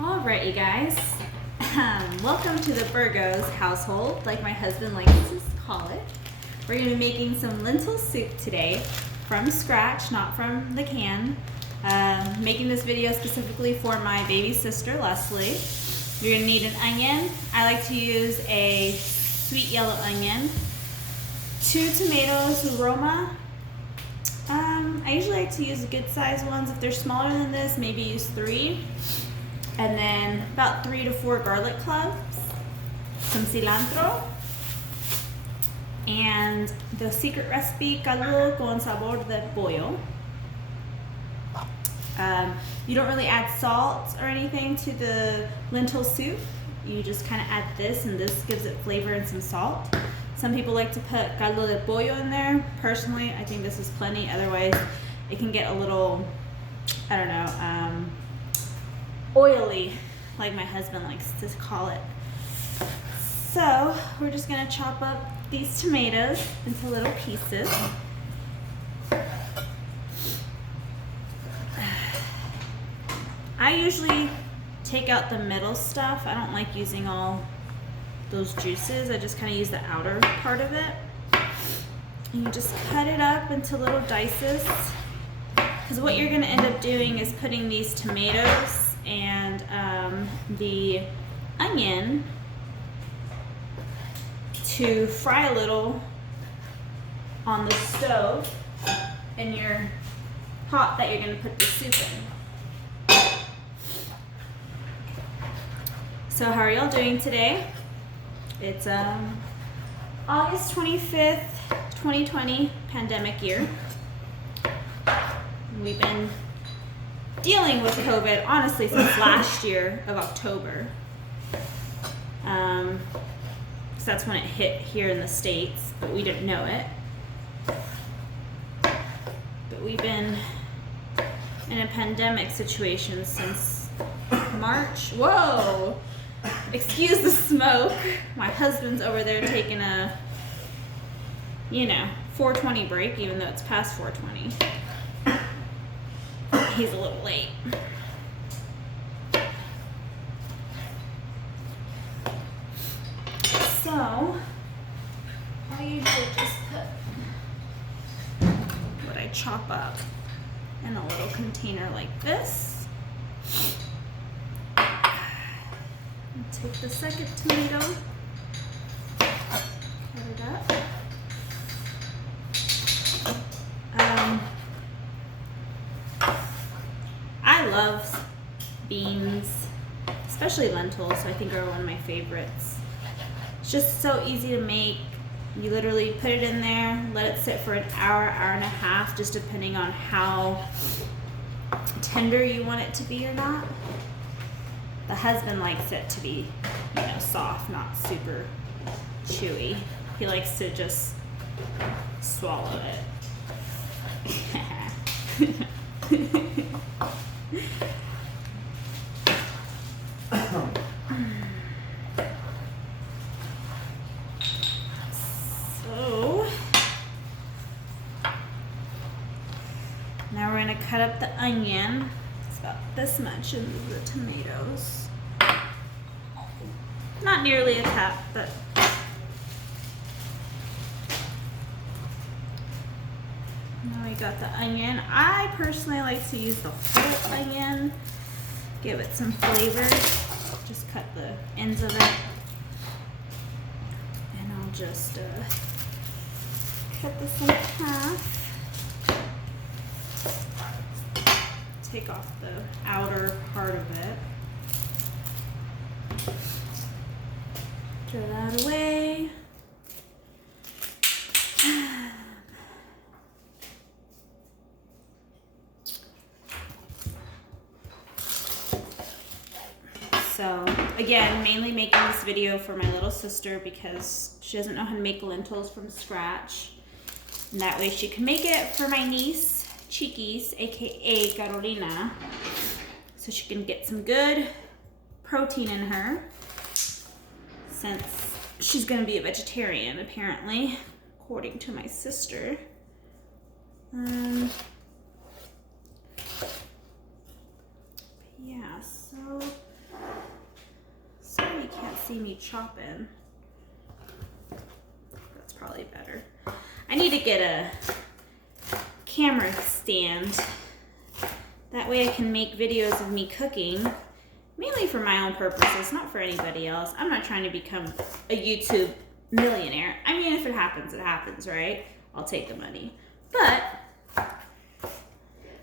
Alright, you guys. Welcome to the Burgos household, like my husband likes to call it. We're going to be making some lentil soup today from scratch, not from the can. Making this video specifically for my baby sister, Leslie. You're going to need an onion. I like to use a sweet yellow onion. 2 tomatoes, Roma. I usually like to use good sized ones. If they're smaller than this, maybe use 3. And then about 3 to 4 garlic cloves, some cilantro, and the secret recipe, caldo con sabor de pollo. You don't really add salt or anything to the lentil soup. You just kind of add this, and this gives it flavor and some salt. Some people like to put caldo de pollo in there. Personally, I think this is plenty. Otherwise, it can get a little, I don't know, oily, like my husband likes to call it. So we're just gonna chop up these tomatoes into little pieces. I usually take out the middle stuff. I don't like using all those juices. I just kind of use the outer part of it. And you just cut it up into little dices, because what you're gonna end up doing is putting these tomatoes and the onion to fry a little on the stove in your pot that you're going to put the soup in. So how are y'all doing today? It's August 25th, 2020, pandemic year. We've been dealing with COVID, honestly, since last year of October. So that's when it hit here in the States, but we didn't know it. But we've been in a pandemic situation since March. Whoa! Excuse the smoke. My husband's over there taking a, 4:20 break, even though it's past 4:20. He's a little late. So, I usually just put what I chop up in a little container like this. And take the second tomato, cut it up. I love beans, especially lentils. I think are one of my favorites. It's just so easy to make. You literally put it in there, let it sit for an hour, hour and a half, just depending on how tender you want it to be or not. The husband likes it to be, soft, not super chewy. He likes to just swallow it. So now we're going to cut up the onion. It's about this much, and the tomatoes. Not nearly a cup, but now we got the onion. I personally like to use the whole onion, give it some flavor. Just cut the ends of it, and I'll just cut this in half. Take off the outer part of it. Throw that away. So again, mainly making this video for my little sister because she doesn't know how to make lentils from scratch. And that way she can make it for my niece, Chiquis, aka Carolina, so she can get some good protein in her, since she's gonna be a vegetarian apparently, according to my sister. Yeah, so see me chopping. That's probably better. I need to get a camera stand. That way I can make videos of me cooking, mainly for my own purposes, not for anybody else. I'm not trying to become a YouTube millionaire. I mean, if it happens, right? I'll take the money. But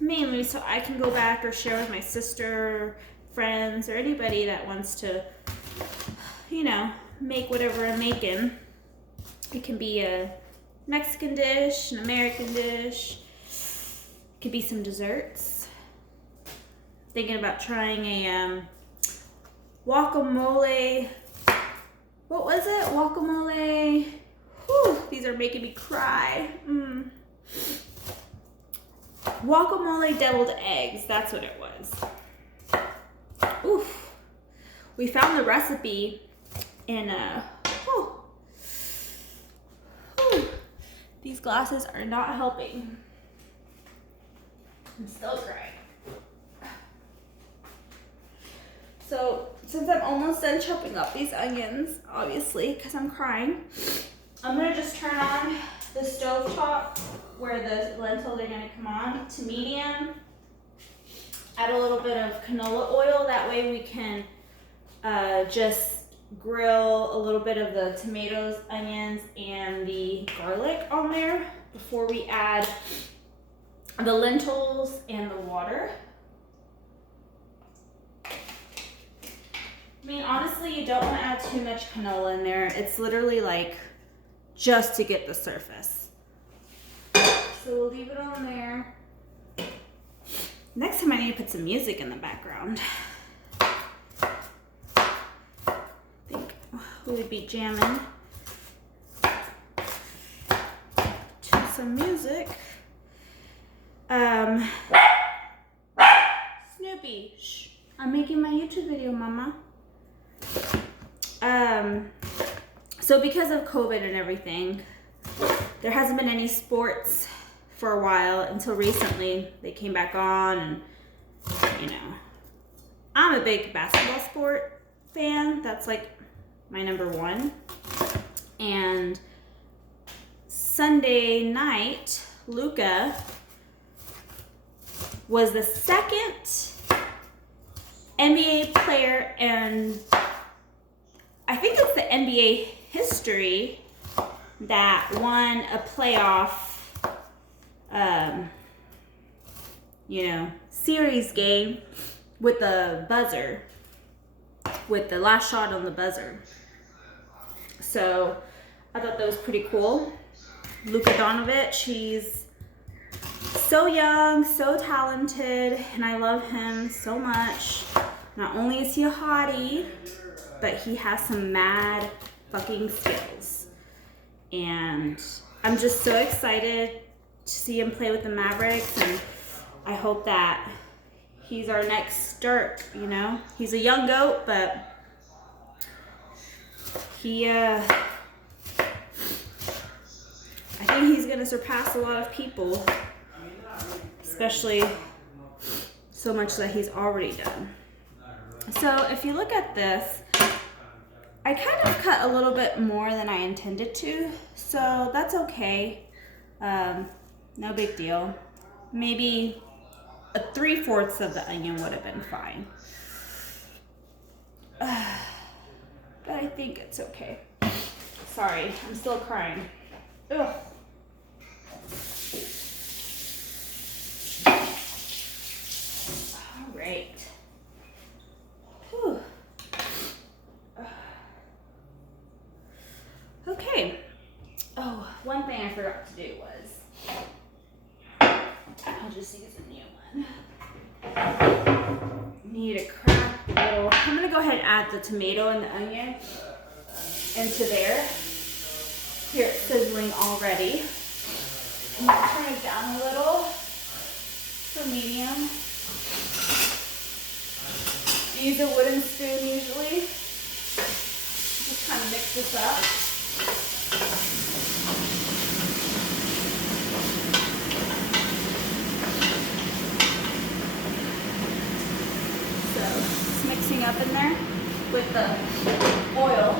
mainly so I can go back or share with my sister, friends, or anybody that wants to, you know, make whatever I'm making. It can be a Mexican dish, an American dish. It could be some desserts. Thinking about trying a guacamole. What was it? Guacamole. Whew, these are making me cry. Guacamole deviled eggs. That's what it was. Oof. We found the recipe in these glasses are not helping. I'm still crying. So, since I'm almost done chopping up these onions, obviously, because I'm crying, I'm going to just turn on the stovetop where the lentils are going to come on to medium. Add a little bit of canola oil. That way we can just grill a little bit of the tomatoes, onions, and the garlic on there before we add the lentils and the water. I mean, honestly, you don't want to add too much canola in there. It's literally like just to get the surface. So we'll leave it on there. Next time I need to put some music in the background. I think we would be jamming to some music. Snoopy, shh. I'm making my YouTube video, Mama. So because of COVID and everything, there hasn't been any sports for a while until recently. They came back on, and you know, I'm a big basketball sport fan. That's like my number one. And Sunday night, Luka was the second NBA player, and I think it's the NBA history that won a playoff, series game with the buzzer, with the last shot on the buzzer. So I thought that was pretty cool. Luka Doncic, he's so young, so talented, and I love him so much. Not only is he a hottie, but he has some mad fucking skills. And I'm just so excited to see him play with the Mavericks, and I hope that he's our next Dirk, you know? He's a young goat, but I think he's gonna surpass a lot of people, especially so much that he's already done. So if you look at this, I kind of cut a little bit more than I intended to, so that's okay. No big deal. Maybe a 3/4 of the onion would have been fine. But I think it's okay. Sorry, I'm still crying. Ugh. All right. Whew. Okay. Oh, one thing I forgot to do was, I'll just use a new one. Need to crack the little, I'm gonna go ahead and add the tomato and the onion into there. Here, it's sizzling already. I'm gonna turn it down a little for medium. I use a wooden spoon usually. Just kind of mix this up. So, just mixing up in there. with the oil.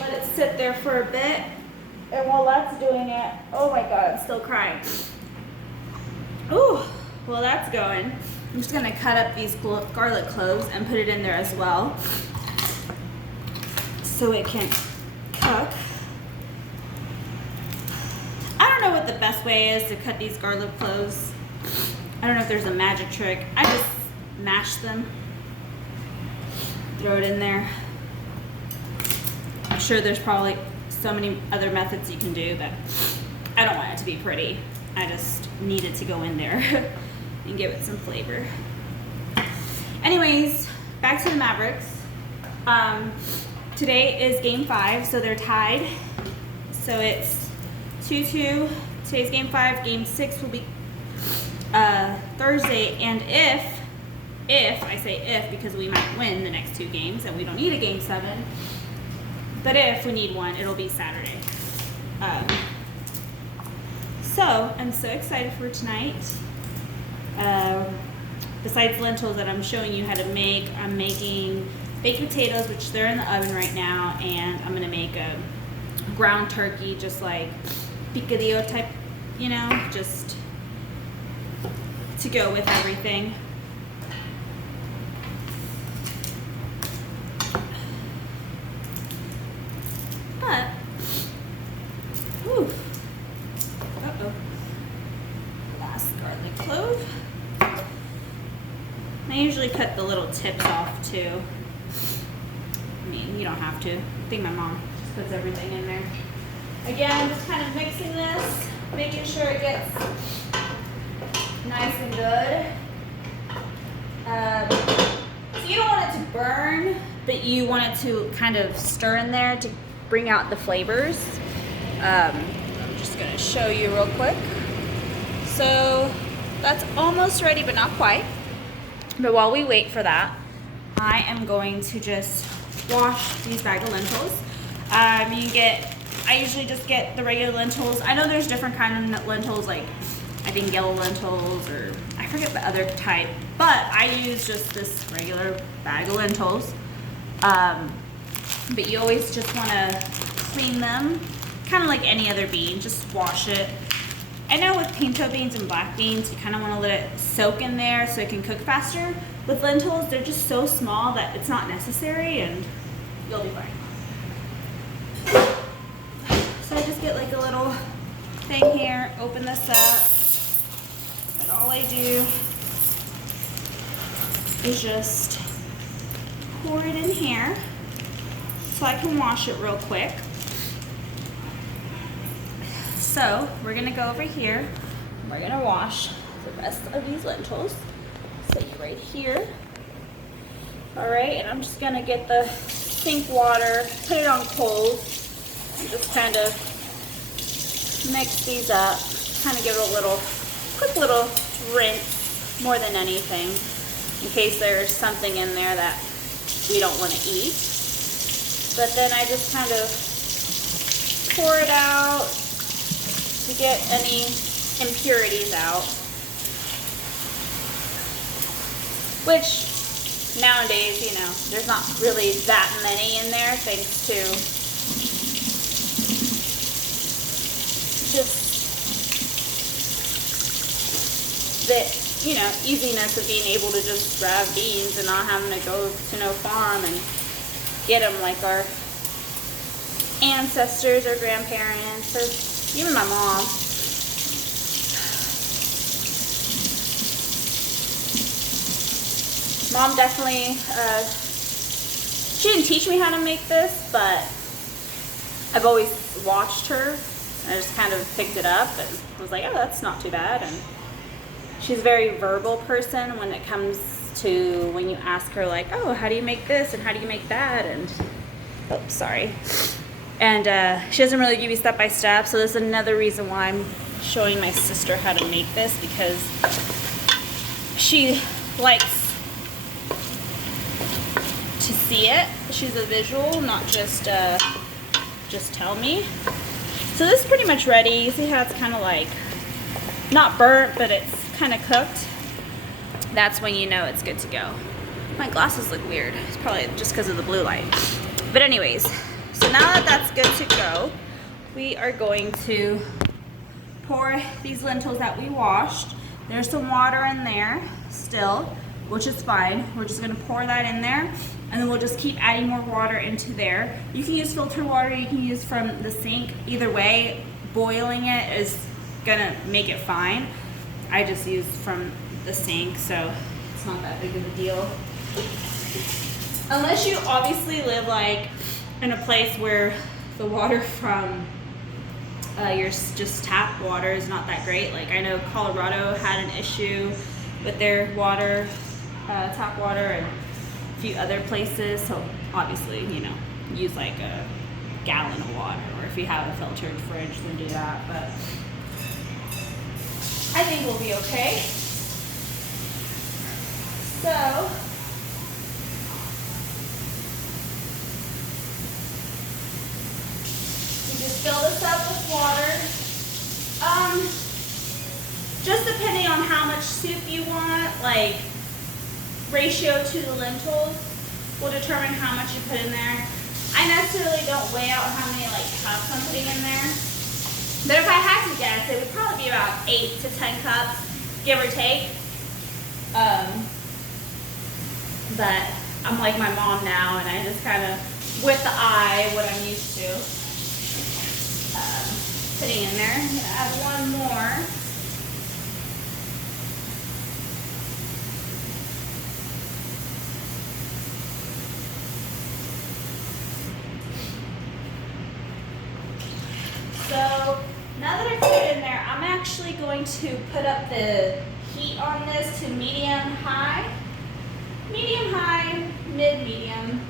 Let it sit there for a bit. And while that's doing it, oh my God, I'm still crying. Ooh, well that's going. I'm just gonna cut up these garlic cloves and put it in there as well, so it can cook. I don't know what the best way is to cut these garlic cloves. I don't know if there's a magic trick. I just mash them, throw it in there. I'm sure there's probably so many other methods you can do, but I don't want it to be pretty. I just need it to go in there and give it some flavor. Anyways, back to the Mavericks. Today is game 5, so they're tied. So it's 2-2. Today's game 5. Game 6 will be Thursday. And if I say if, because we might win the next 2 games and we don't need a game 7, but if we need one, it'll be Saturday. So I'm so excited for tonight. Besides lentils that I'm showing you how to make, I'm making baked potatoes, which they're in the oven right now, and I'm gonna make a ground turkey, just like picadillo type, you know, just to go with everything. But, whew, uh-oh, last garlic clove. I usually cut the little tips off too. I mean, you don't have to. I think my mom just puts everything in there. Again, just kind of mixing this, making sure it gets nice and good. So you don't want it to burn, but you want it to kind of stir in there to bring out the flavors. I'm just gonna show you real quick. So that's almost ready, but not quite. But while we wait for that, I am going to just wash these bag of lentils. I usually just get the regular lentils. I know there's different kind of lentils, like I think yellow lentils, or I forget the other type, but I use just this regular bag of lentils. But you always just want to clean them, kind of like any other bean, just wash it. I know with pinto beans and black beans, you kind of want to let it soak in there so it can cook faster. With lentils, they're just so small that it's not necessary, and you'll be fine. So I just get like a little thing here, open this up, and all I do is just pour it in here so I can wash it real quick. So we're gonna go over here. We're gonna wash the rest of these lentils. Set you right here. All right, and I'm just gonna get the sink water, put it on cold, and just kind of mix these up. Kind of give it a quick little rinse more than anything, in case there's something in there that we don't want to eat. But then I just kind of pour it out to get any impurities out, which nowadays, you know, there's not really that many in there, thanks to just the, you know, easiness of being able to just grab beans and not having to go to no farm and get them like our ancestors or grandparents or even my mom. Mom definitely, she didn't teach me how to make this, but I've always watched her. And I just kind of picked it up and was like, oh, that's not too bad. And she's a very verbal person when it comes to when you ask her, like, oh, how do you make this and how do you make that? And, oh, sorry. And she doesn't really give you step by step, so this is another reason why I'm showing my sister how to make this, because she likes to see it. She's a visual, not just tell me. So this is pretty much ready. You see how it's kind of like not burnt, but it's kind of cooked. that's when you know it's good to go. My glasses look weird. It's probably just because of the blue light. But anyways, so now that that's good to go, we are going to pour these lentils that we washed. There's some water in there still, which is fine. We're just gonna pour that in there, and then we'll just keep adding more water into there. You can use filtered water, you can use from the sink. Either way, boiling it is gonna make it fine. I just use from the sink, so it's not that big of a deal. Unless you obviously live like in a place where the water from your just tap water is not that great. Like I know Colorado had an issue with their water, tap water, and a few other places. So obviously, you know, use like a gallon of water, or if you have a filtered fridge, then do that. But I think we'll be okay. So just fill this up with water. Just depending on how much soup you want, like ratio to the lentils will determine how much you put in there. I necessarily don't weigh out how many like cups I'm putting in there. But if I had to guess, it would probably be about 8 to 10 cups, give or take. But I'm like my mom now, and I just kind of, with the eye, what I'm used to. Putting in there. I'm gonna add one more. So now that I put it in there, I'm actually going to put up the heat on this to medium high, mid medium,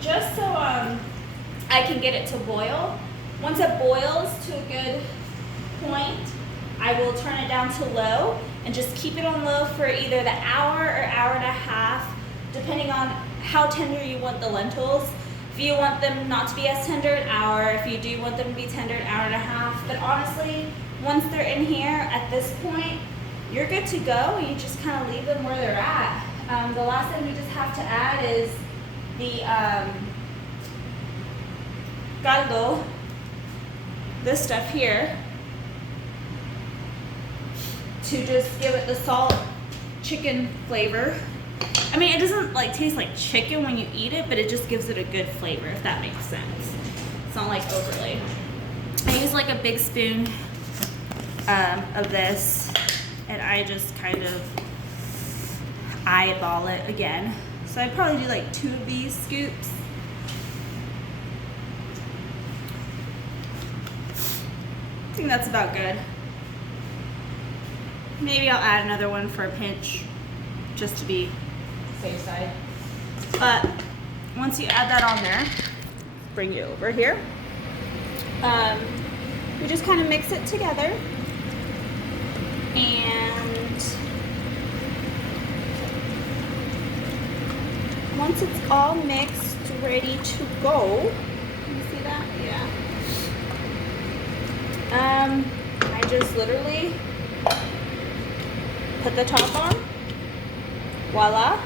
just so I can get it to boil. Once it boils to a good point, I will turn it down to low and just keep it on low for either the hour or hour and a half, depending on how tender you want the lentils. If you want them not to be as tender, an hour. If you do want them to be tender, an hour and a half. But honestly, once they're in here at this point, you're good to go. You just kind of leave them where they're at. The last thing we just have to add is the caldo. This stuff here, to just give it the salt chicken flavor. I mean, it doesn't like taste like chicken when you eat it, but it just gives it a good flavor, if that makes sense. It's not like overly. I use like a big spoon of this, and I just kind of eyeball it again. So I'd probably do like 2 of these scoops. I think that's about good. Maybe I'll add another one for a pinch, just to be safe side. But once you add that on there, bring it over here. We just kind of mix it together, and once it's all mixed, ready to go. Can you see that? Yeah. I just literally put the top on. Voila.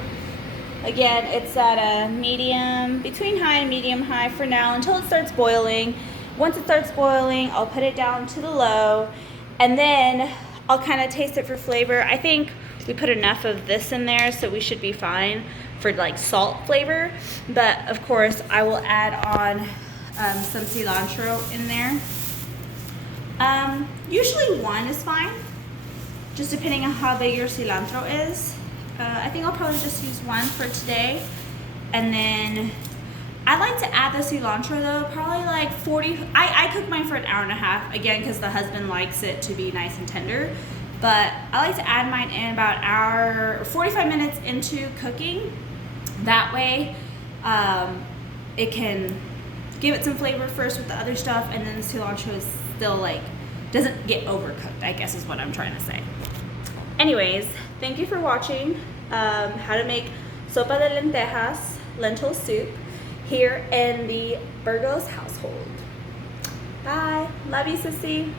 Again, it's at a medium, between high and medium high for now until it starts boiling. Once it starts boiling, I'll put it down to the low, and then I'll kind of taste it for flavor. I think we put enough of this in there, so we should be fine for like salt flavor. But of course, I will add on some cilantro in there. Usually 1 is fine, just depending on how big your cilantro is. I think I'll probably just use 1 for today. And then I like to add the cilantro though, probably like 40, I cook mine for an hour and a half, again, because the husband likes it to be nice and tender. But I like to add mine in about an hour or 45 minutes into cooking. That way, it can give it some flavor first with the other stuff, and then the cilantro is still like, doesn't get overcooked, I guess is what I'm trying to say. Anyways, thank you for watching how to make sopa de lentejas, lentil soup, here in the Burgos household. Bye. Love you, sissy.